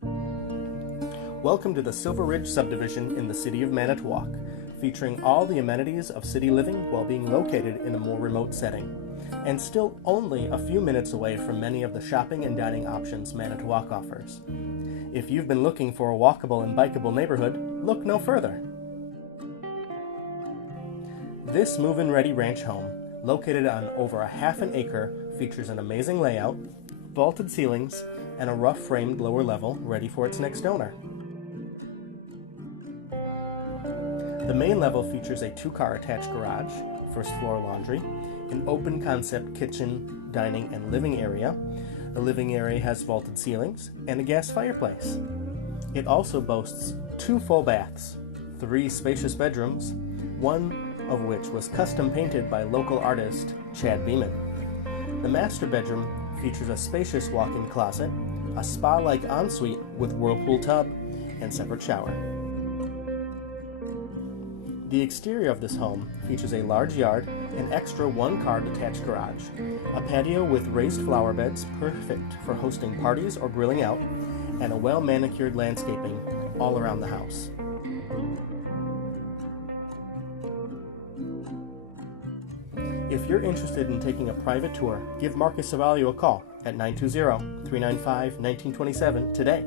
Welcome to the Silveridge Subdivision in the City of Manitowoc, featuring all the amenities of city living while being located in a more remote setting, and still only a few minutes away from many of the shopping and dining options Manitowoc offers. If you've been looking for a walkable and bikeable neighborhood, look no further. This move-in ready ranch home, located on over a half an acre, features an amazing layout, vaulted ceilings, and a rough framed lower level ready for its next owner. The main level features a 2-car attached garage, first floor laundry, an open concept kitchen, dining, and living area. The living area has vaulted ceilings and a gas fireplace. It also boasts 2 full baths, 3 spacious bedrooms, one of which was custom painted by local artist Chad Beeman. The master bedroom features a spacious walk-in closet, a spa-like ensuite with whirlpool tub, and separate shower. The exterior of this home features a large yard, an extra 1-car detached garage, a patio with raised flower beds perfect for hosting parties or grilling out, and a well-manicured landscaping all around the house. If you're interested in taking a private tour, give Marcus Savalio a call at 920-395-1927 today.